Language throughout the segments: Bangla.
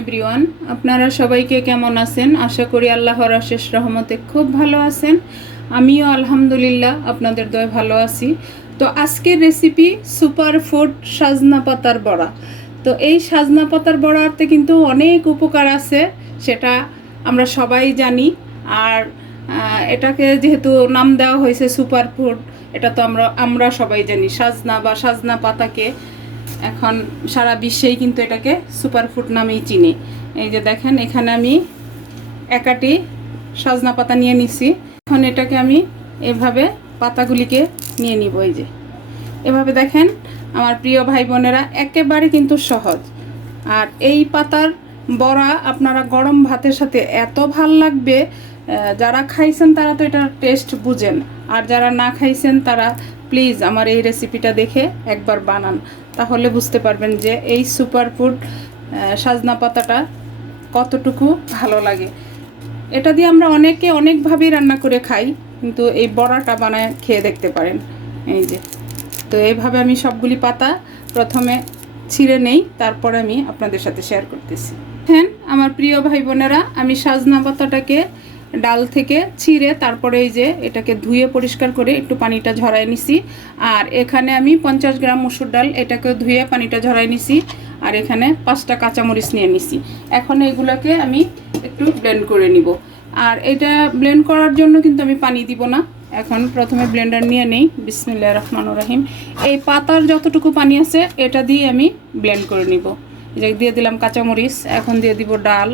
এভরিওয়ান, আপনারা সবাইকে কেমন আছেন? আশা করি আল্লাহর অশেষ রহমতে খুব ভালো আছেন। আমিও আলহামদুলিল্লাহ আপনাদের দয়ায় ভালো আছি। তো আজকের রেসিপি সুপার ফুড সাজনা পাতার বড়া। তো এই সাজনা পাতার বড়াতে কিন্তু অনেক উপকার আছে, সেটা আমরা সবাই জানি। আর এটাকে যেহেতু নাম দেওয়া হয়েছে সুপার ফুড, এটা তো আমরা সবাই জানি। সাজনা বা সাজনা পাতাকে এখন সারা বিশ্বেই কিন্তু এটাকে সুপারফুড নামেই চিনি। এই যে দেখেন, এখানে আমি একাটি সজনা পাতা নিয়ে নিছি। এখন এটাকে আমি এভাবে পাতাগুলিকে নিয়ে নিব। এই যে এভাবে দেখেন আমার প্রিয় ভাই বোনেরা, একেবারে কিন্তু সহজ। আর এই পাতার বড়া আপনারা গরম ভাতের সাথে এত ভাল লাগবে, যারা খাইছেন তারা তো এটার টেস্ট বুঝেন, আর যারা না খাইছেন তারা প্লিজ আমার এই রেসিপিটা দেখে একবার বানান, তাহলে বুঝতে পারবেন যে এই সুপারফুড সাজনা পাতাটা কতটুকু ভালো লাগে। এটা দিয়ে আমরা অনেকভাবেই রান্না করে খাই, কিন্তু এই বড়াটা বানায় খেয়ে দেখতে পারেন। এই যে, তো এইভাবে আমি সবগুলি পাতা প্রথমে ছিঁড়ে নেই, তারপরে আমি আপনাদের সাথে শেয়ার করতেছি। হ্যাঁ আমার প্রিয় ভাই বোনেরা, আমি সাজনা পাতাটাকে ডাল থেকে ছিঁড়ে তারপরে এই যে এটাকে ধুয়ে পরিষ্কার করে একটু পানিটা ঝরাই নিছি। আর এখানে আমি 50 গ্রাম মসুর ডাল, এটাকে ধুয়ে পানিটা ঝরাই নিছি। আর এখানে 5টা কাঁচামরিচ নিয়ে নিছি। এখন এগুলোকে আমি একটু ব্লেন্ড করে নিব। আর এটা ব্লেন্ড করার জন্য কিন্তু আমি পানি দিব না। এখন প্রথমে ব্লেন্ডার নিয়ে নেই। বিসমিল্লাহির রহমানির রহিম। এই পাতার যতটুকু পানি আছে এটা দিয়ে আমি ব্লেন্ড করে নিব। এই যে দিয়ে দিলাম কাঁচামরিচ, এখন দিয়ে দিব ডাল।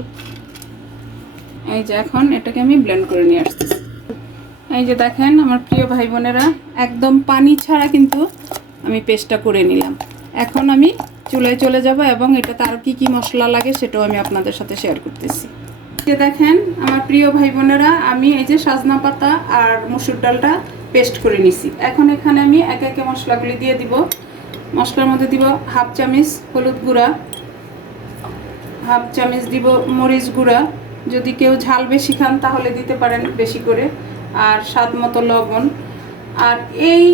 এই যে এখন এটাকে আমি ব্লেন্ড করে নিয়ে আসতেছি। এই যে দেখেন আমার প্রিয় ভাই বোনেরা, একদম পানি ছাড়া কিন্তু আমি পেস্টটা করে নিলাম। এখন আমি চুলায় চলে যাব এবং এটাতে আর কি মশলা লাগে সেটাও আমি আপনাদের সাথে শেয়ার করতেছি। যে দেখেন আমার প্রিয় ভাই বোনেরা, আমি এই যে সাজনা পাতা আর মসুর ডালটা পেস্ট করে নিছি। এখন এখানে আমি একে একে মশলাগুলি দিয়ে দিব। মশলার মধ্যে দিব হাফ চামচ হলুদ গুঁড়া, হাফ চামচ দিব মরিচ গুঁড়া, যদি কেউ ঝাল বেশি খান তাহলে দিতে পারেন বেশি করে, আর স্বাদ মতো লবণ। আর এই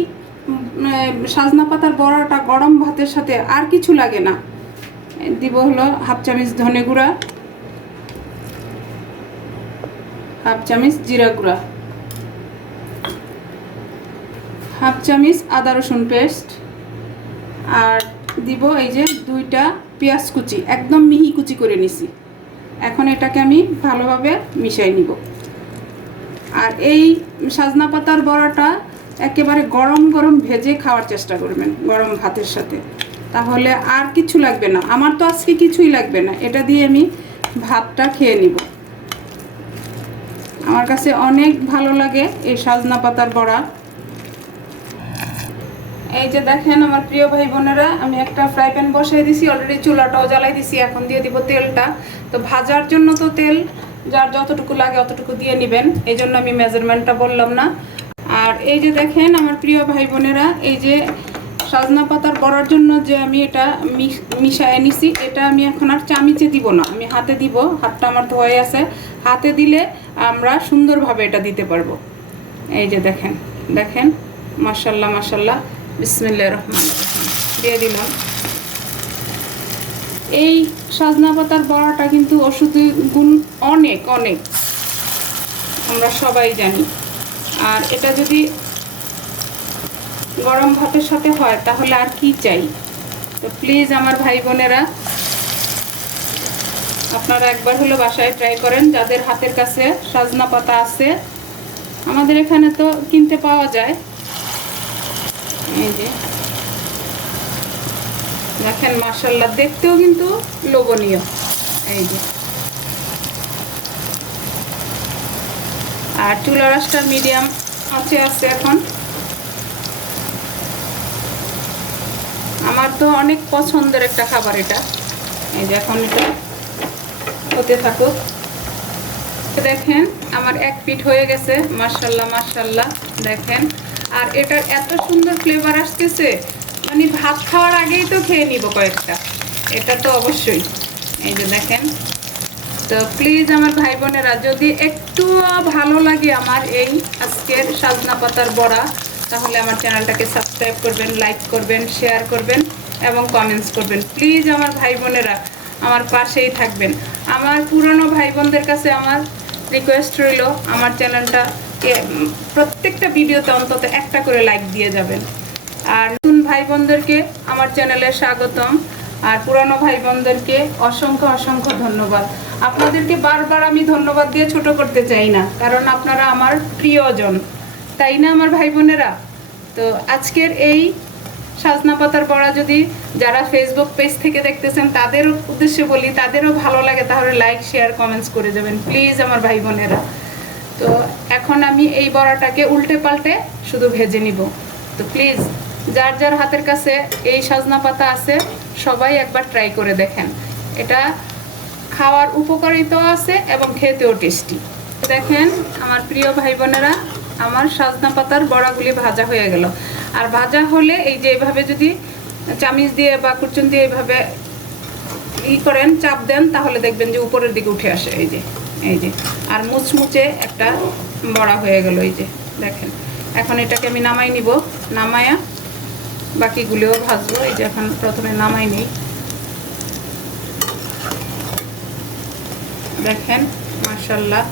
সাজনা পাতার বড়াটা গরম ভাতের সাথে আর কিছু লাগে না। দিব হলো হাফ চামচ ধনে গুঁড়া, হাফ চামচ জিরা গুঁড়া, হাফ চামচ আদা রসুন পেস্ট, আর দিব এই যে 2টা পেঁয়াজ কুচি, একদম মিহি কুচি করে নিছি। এখন এটাকে আমি ভালোভাবে মিশিয়ে নিব। আর এই সাজনা পাতার বড়াটা একেবারে গরম গরম ভেজে খাওয়ার চেষ্টা করবেন গরম ভাতের সাথে, তাহলে আর কিছু লাগবে না। আমার তো আজকে কিছুই লাগবে না, এটা দিয়ে আমি ভাতটা খেয়ে নিব। আমার কাছে অনেক ভালো লাগে এই সাজনা পাতার বড়া। এই যে দেখেন আমার প্রিয় ভাই বোনেরা, আমি একটা ফ্রাই প্যান বসিয়ে দিছি, অলরেডি চুলাটাও জ্বালাই দিছি। এখন দিয়ে দিব তেলটা। তো ভাজার জন্য তো তেল যার যতটুকু লাগে অতটুকু দিয়ে নেবেন, এই জন্য আমি মেজারমেন্টটা বললাম না। আর এই যে দেখেন আমার প্রিয় ভাই বোনেরা, এই যে সাজনা পাতার বড়ার জন্য যে আমি এটা মিশায় নিছি, এটা আমি এখন আর চামিচে দিব না, আমি হাতে দিব। হাতটা আমার ধোয়াই আছে, হাতে দিলে আমরা সুন্দরভাবে এটা দিতে পারবো। এই যে দেখেন দেখেন, মাশাল্লাহ মাশাল্লাহ, বিসমিল্লাহির রহমানির রহিম দিয়ে দিলাম। এই সাজনা পাতার বড়াটা কিন্তু ওষুধি গুণ অনেক, আমরা সবাই জানি। আর এটা যদি গরম ভাতের সাথে হয় তাহলে আর কি চাই। তো প্লিজ আমার ভাই বোনেরা, আপনারা একবার হলো বাসায় ট্রাই করেন, যাদের হাতের কাছে সাজনা পাতা আছে। আমাদের এখানে তো কিনতে পাওয়া যায়। এই যে দেখেন মাশাআল্লাহ, দেখতেও কিন্তু লোভনীয়। এই যে, আর চুলার আঁচটা মিডিয়াম আছে এখন। আমার তো অনেক পছন্দের একটা খাবার এটা। এই যে এখন এটা হতে থাকুক। দেখেন আমার এক পিঠ হয়ে গেছে, মাশাআল্লাহ মাশাআল্লাহ দেখেন। আর এটার এত সুন্দর ফ্লেভার আসতেছে, মানে ভাত খাওয়ার আগেই তো খেয়ে নিব কয়েকটা, এটা তো অবশ্যই। এই যে দেখেন। তো প্লিজ আমার ভাই বোনেরা, যদি একটু ভালো লাগে আমার এই আজকের সাজনা পাতার বড়া, তাহলে আমার চ্যানেলটাকে সাবস্ক্রাইব করবেন, লাইক করবেন, শেয়ার করবেন এবং কমেন্টস করবেন। প্লিজ আমার ভাই বোনেরা, আমার পাশেই থাকবেন। আমার পুরনো ভাই বোনদের কাছে আমার রিকোয়েস্ট রইল, আমার চ্যানেলটা প্রত্যেকটা ভিডিওতে অন্তত একটা করে লাইক দিয়ে যাবেন। আর নতুন ভাই বোনদেরকে আমার চ্যানেলে স্বাগতম, আর পুরানো ভাই বোনদেরকে অসংখ্য অসংখ্য ধন্যবাদ। আপনাদেরকে বারবার আমি ধন্যবাদ দিয়ে ছোট করতে চাই না, কারণ আপনারা আমার প্রিয়জন, তাই না আমার ভাই বোনেরা? তো আজকের এই সাজনা পাতার বড়া যদি যারা ফেসবুক পেজ থেকে দেখতেছেন তাদের উদ্দেশ্যে বলি, তাদেরও ভালো লাগে তাহলে লাইক শেয়ার কমেন্টস করে যাবেন প্লিজ আমার ভাই বোনেরা। তো এখন আমি এই বড়াটাকে উল্টে পাল্টে শুধু ভেজে নিব। তো প্লিজ যার যার হাতের কাছে এই সাজনা পাতা আছে সবাই একবার ট্রাই করে দেখেন, এটা খাওয়ার উপকারিতাও আছে এবং খেতেও টেস্টি। দেখেন আমার প্রিয় ভাই বোনেরা, আমার সাজনা পাতার বড়াগুলি ভাজা হয়ে গেল। আর ভাজা হলে এই যে এইভাবে যদি চামিচ দিয়ে বা কুরচুন দিয়ে এইভাবে করেন, চাপ দেন, তাহলে দেখবেন যে উপরের দিকে উঠে আসে, এই যে এই যে, আর মুচমুচে একটা বড়া হয়ে গেল। এই যে দেখেন, এখন এটাকে আমি নামাই নিব, নামায়া বাকিগুলোও ভাজবো। এই যে এখন প্রথমে নামাই নিই, দেখেন মাশাআল্লাহ,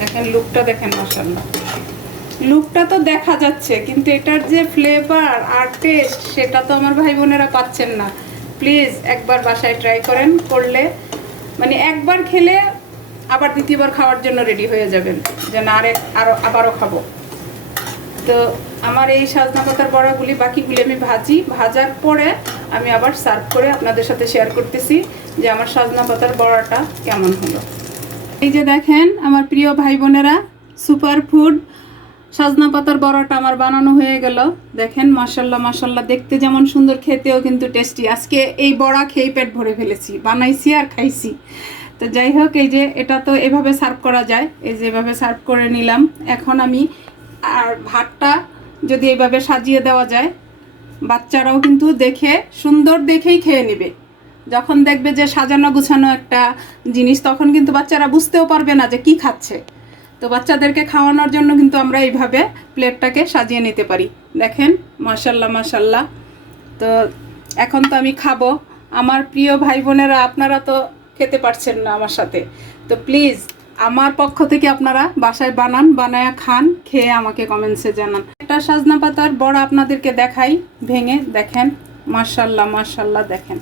দেখেন লুকটা দেখেন মাশাআল্লাহ। লুকটা তো দেখা যাচ্ছে, কিন্তু এটার যে ফ্লেভার আর টেস্ট সেটা তো আমার ভাই বোনেরা পাচ্ছেন না। প্লিজ একবার বাসায় ট্রাই করেন, করলে মানে একবার খেলে আবার দ্বিতীয়বার খাওয়ার জন্য রেডি হয়ে যাবেন, যে না আবারও খাবো। তো আমার এই সাজনা পাতার বড়াগুলি বাকিগুলি আমি ভাজার পরে আমি আবার সার্ভ করে আপনাদের সাথে শেয়ার করতেছি যে আমার সাজনা পাতার বড়াটা কেমন হলো। এই যে দেখেন আমার প্রিয় ভাই বোনেরা, সুপার ফুড সাজনা পাতার বড়াটা আমার বানানো হয়ে গেল। দেখেন মাশাআল্লাহ মাশাআল্লাহ, দেখতে যেমন সুন্দর, খেতেও কিন্তু টেস্টি। আজকে এই বড়া খেয়ে পেট ভরে ফেলেছি, বানাইছি আর খাইছি। তো যাই হোক, এই যে এটা তো এভাবে সার্ভ করা যায়, এই যে এভাবে সার্ভ করে নিলাম। এখন আমি আর ভাতটা যদি এইভাবে সাজিয়ে দেওয়া যায়, বাচ্চারাও কিন্তু দেখে সুন্দর দেখেই খেয়ে নেবে। যখন দেখবে যে সাজানো গুছানো একটা জিনিস, তখন কিন্তু বাচ্চারা বুঝতেও পারবে না যে কি খাচ্ছে। তো বাচ্চাদেরকে খাওয়ানোর জন্য কিন্তু আমরা এইভাবে প্লেটটাকে সাজিয়ে নিতে পারি। দেখেন মাশাআল্লাহ মাশাআল্লাহ। তো এখন তো আমি খাবো। আমার প্রিয় ভাই বোনেরা, আপনারা তো খেতে পারছেন না আমার সাথে, তো প্লিজ আমার পক্ষ থেকে আপনারা বাসায় বানান, বানায়া খান, খেয়ে আমাকে কমেন্টসে জানান। একটা সাজনা পাতার বড়া আপনাদেরকে দেখাই ভেঙে, দেখেন মাশাআল্লাহ মাশাআল্লাহ, দেখেন।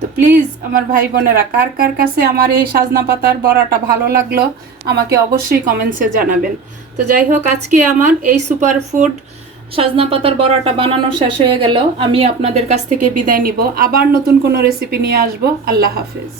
তো প্লিজ আমার ভাই বোনেরা, কার কার কাছে আমার এই সাজনা পাতার বড়াটা ভালো লাগলো আমাকে অবশ্যই কমেন্টসে জানাবেন। তো যাই হোক, আজকে আমার এই সুপার ফুড সাজনা পাতার বড়াটা বানানো শেষ হয়ে গেল। আমি আপনাদের কাছ থেকে বিদায় নিব, আবার নতুন কোনো রেসিপি নিয়ে আসবো। আল্লাহ হাফেজ।